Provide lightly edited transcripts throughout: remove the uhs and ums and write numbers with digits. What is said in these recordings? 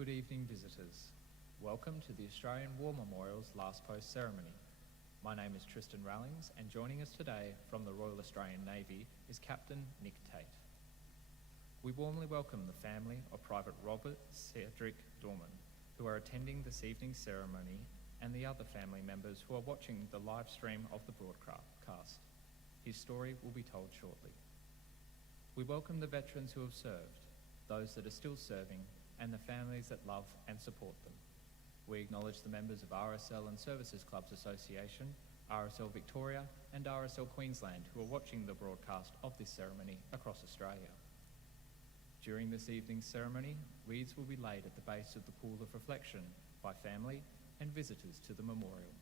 Good evening, visitors. Welcome to the Australian War Memorial's Last Post ceremony. My name is Tristan Rallings, and joining us today from the Royal Australian Navy is Captain Nick Tate. We warmly welcome the family of Private Robert Cedric Dorman, who are attending this evening's ceremony, and the other family members who are watching the live stream of the broadcast. His story will be told shortly. We welcome the veterans who have served, those that are still serving, and the families that love and support them. We acknowledge the members of RSL and Services Clubs Association, RSL Victoria and RSL Queensland who are watching the broadcast of this ceremony across Australia. During this evening's ceremony, wreaths will be laid at the base of the pool of reflection by family and visitors to the memorial.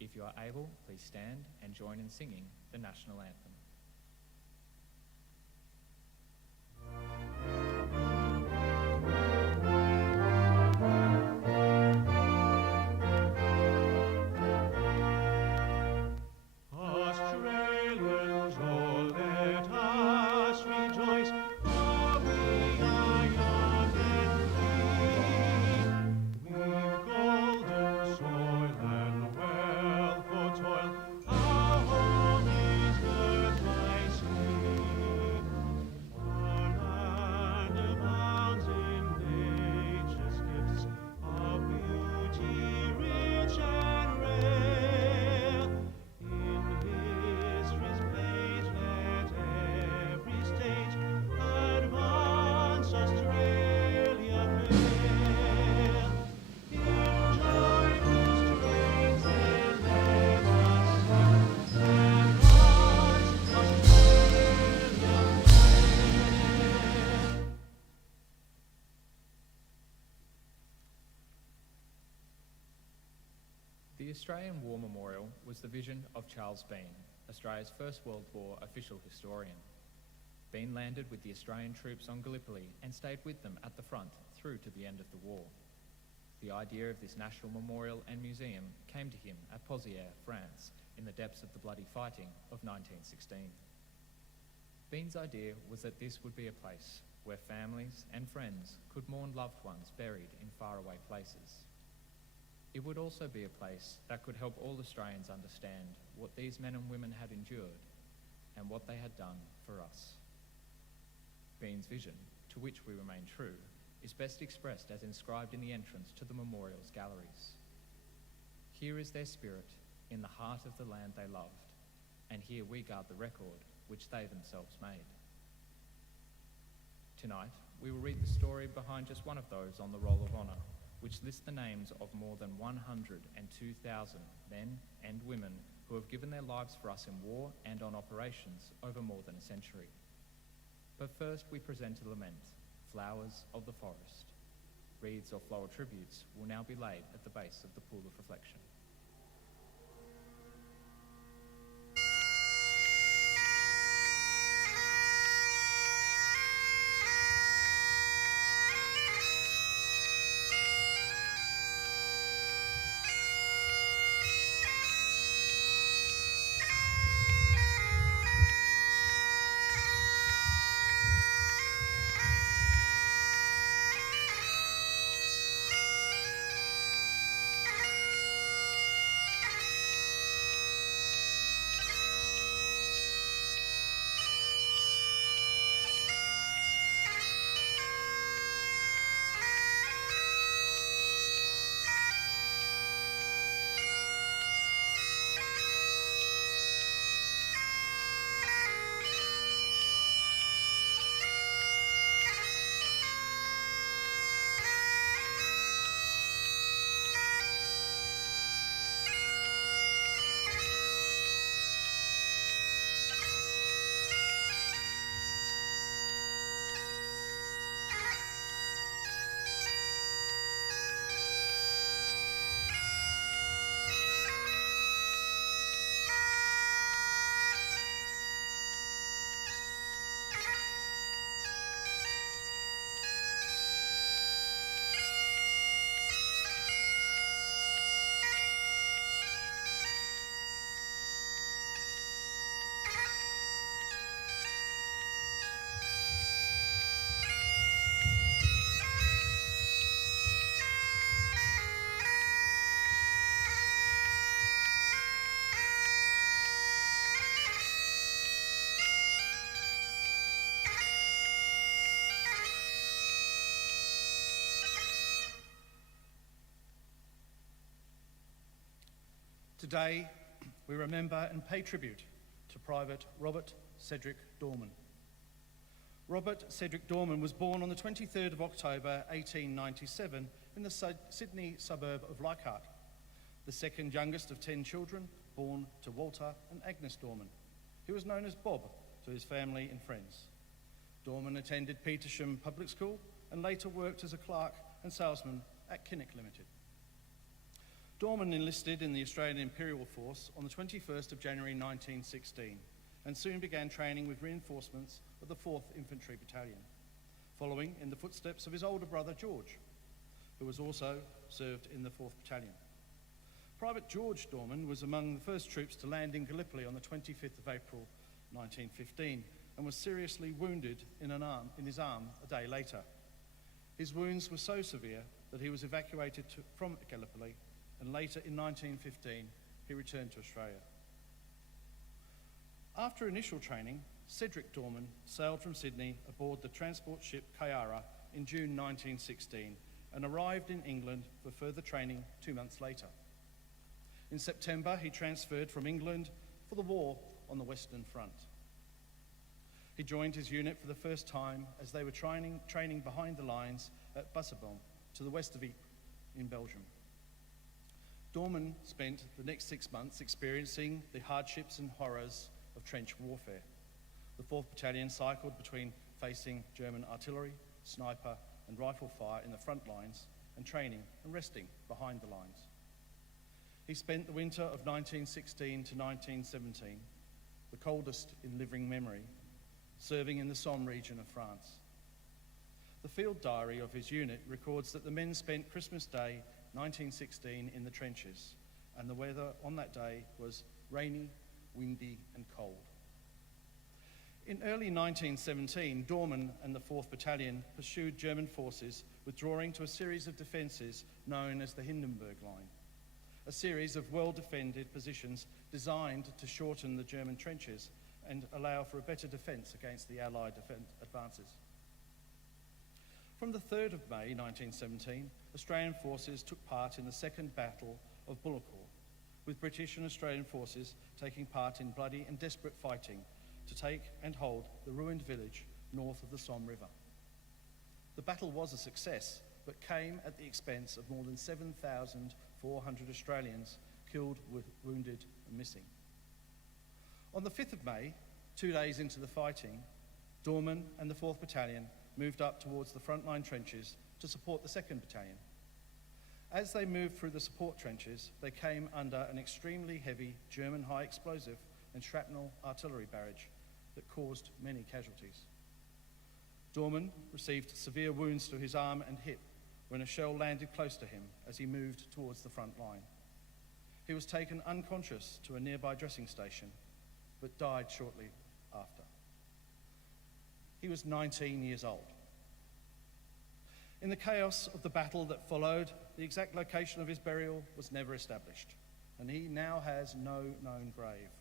If you are able, please stand and join in singing the national anthem. The Australian War Memorial was the vision of Charles Bean, Australia's First World War official historian. Bean landed with the Australian troops on Gallipoli and stayed with them at the front through to the end of the war. The idea of this national memorial and museum came to him at Pozières, France, in the depths of the bloody fighting of 1916. Bean's idea was that this would be a place where families and friends could mourn loved ones buried in faraway places. It would also be a place that could help all Australians understand what these men and women had endured and what they had done for us. Bean's vision, to which we remain true, is best expressed as inscribed in the entrance to the memorial's galleries. Here is their spirit in the heart of the land they loved, and here we guard the record which they themselves made. Tonight, we will read the story behind just one of those on the Roll of Honour, which lists the names of more than 102,000 men and women who have given their lives for us in war and on operations over more than a century. But first we present a lament, Flowers of the Forest. Wreaths or floral tributes will now be laid at the base of the pool of reflection. Today, we remember and pay tribute to Private Robert Cedric Dorman. Robert Cedric Dorman was born on the 23rd of October 1897 in the Sydney suburb of Leichhardt, the second youngest of 10 children born to Walter and Agnes Dorman. He was known as Bob to his family and friends. Dorman attended Petersham Public School and later worked as a clerk and salesman at Kinnock Limited. Dorman enlisted in the Australian Imperial Force on the 21st of January 1916 and soon began training with reinforcements of the 4th Infantry Battalion, following in the footsteps of his older brother George, who was also served in the 4th Battalion. Private George Dorman was among the first troops to land in Gallipoli on the 25th of April 1915 and was seriously wounded in his arm a day later. His wounds were so severe that he was evacuated from Gallipoli, and later in 1915 he returned to Australia. After initial training, Cedric Dorman sailed from Sydney aboard the transport ship Kyara in June 1916 and arrived in England for further training 2 months later. In September, he transferred from England for the war on the Western Front. He joined his unit for the first time as they were training behind the lines at Bussabon to the west of Ypres in Belgium. Dorman spent the next 6 months experiencing the hardships and horrors of trench warfare. The 4th Battalion cycled between facing German artillery, sniper and rifle fire in the front lines and training and resting behind the lines. He spent the winter of 1916 to 1917, the coldest in living memory, serving in the Somme region of France. The field diary of his unit records that the men spent Christmas Day 1916 in the trenches, and the weather on that day was rainy, windy and cold. In early 1917, Dorman and the 4th Battalion pursued German forces, withdrawing to a series of defences known as the Hindenburg Line, a series of well-defended positions designed to shorten the German trenches and allow for a better defence against the Allied advances. From the 3rd of May 1917, Australian forces took part in the Second Battle of Bullecourt, with British and Australian forces taking part in bloody and desperate fighting to take and hold the ruined village north of the Somme River. The battle was a success, but came at the expense of more than 7,400 Australians killed, wounded and missing. On the 5th of May, 2 days into the fighting, Dorman and the 4th Battalion moved up towards the frontline trenches to support the 2nd Battalion. As they moved through the support trenches, they came under an extremely heavy German high explosive and shrapnel artillery barrage that caused many casualties. Dorman received severe wounds to his arm and hip when a shell landed close to him as he moved towards the front line. He was taken unconscious to a nearby dressing station, but died shortly after. He was 19 years old. In the chaos of the battle that followed, the exact location of his burial was never established, and he now has no known grave.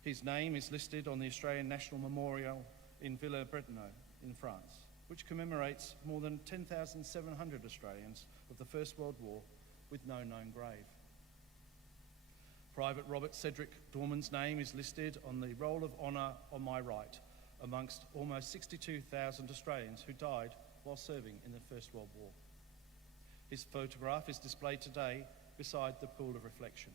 His name is listed on the Australian National Memorial in Villers-Bretonneux in France, which commemorates more than 10,700 Australians of the First World War with no known grave. Private Robert Cedric Dorman's name is listed on the Roll of Honour on my right, amongst almost 62,000 Australians who died while serving in the First World War. His photograph is displayed today beside the pool of reflection.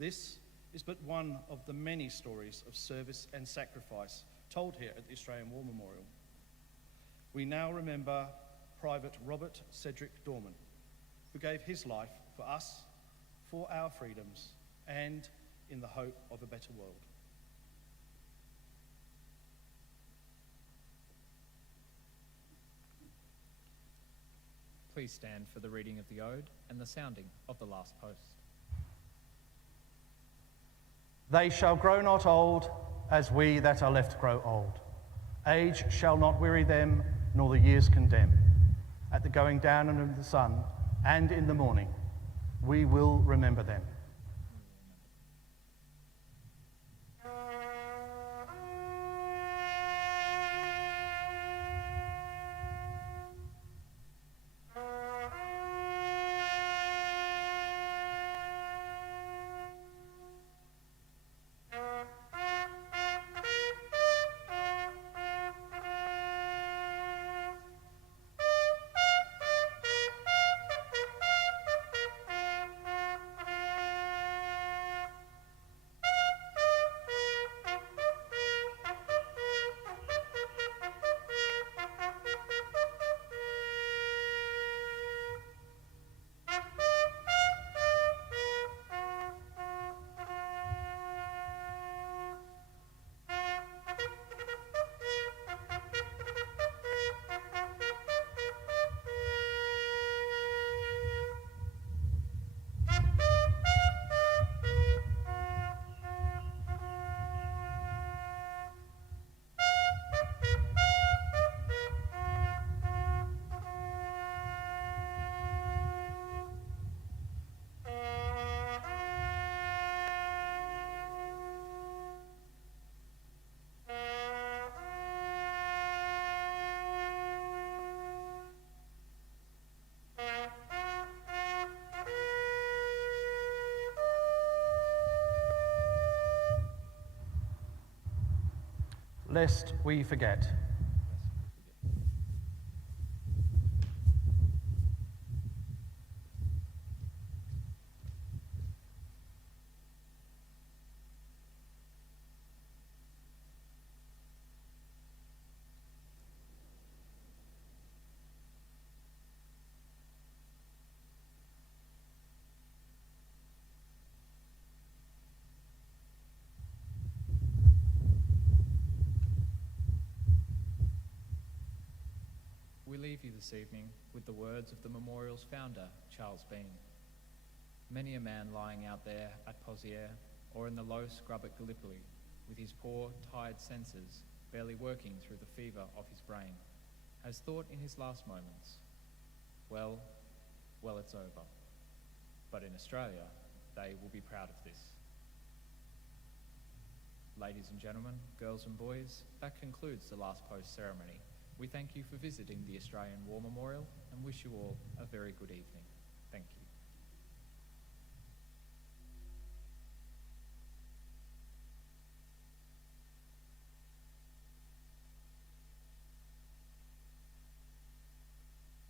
This is but one of the many stories of service and sacrifice told here at the Australian War Memorial. We now remember Private Robert Cedric Dorman, who gave his life for us, for our freedoms, and in the hope of a better world. Please stand for the reading of the ode and the sounding of the last post. They shall grow not old, as we that are left grow old. Age shall not weary them, nor the years condemn. At the going down of the sun, and in the morning, we will remember them. lest we forget. We leave you this evening with the words of the memorial's founder, Charles Bean. Many a man lying out there at Pozières or in the low scrub at Gallipoli, with his poor, tired senses barely working through the fever of his brain, has thought in his last moments, well, it's over. But in Australia, they will be proud of this. Ladies and gentlemen, girls and boys, that concludes the last post ceremony. We thank you for visiting the Australian War Memorial and wish you all a very good evening. Thank you.